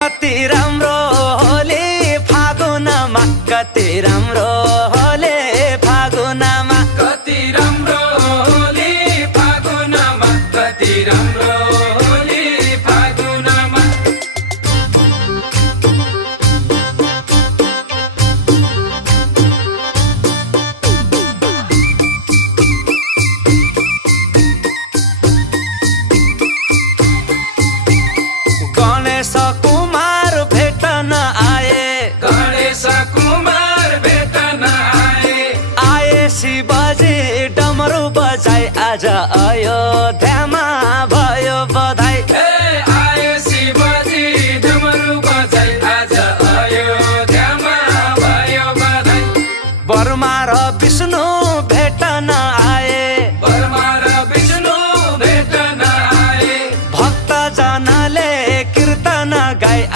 कति राम्रो होली फागुनमा, कति राम्रो होली फागुनमा, कति राम्रो होली फागुनमा, कति राम्रो होली फागुनमा। गणेश कुमार भेट्न आए, गणेश कुमार भेट्न आए, आए शिवजी डमरू बजाई, आज अयोध्यामा भयो बधाई। आए शिवजी डमरू बजाई, आज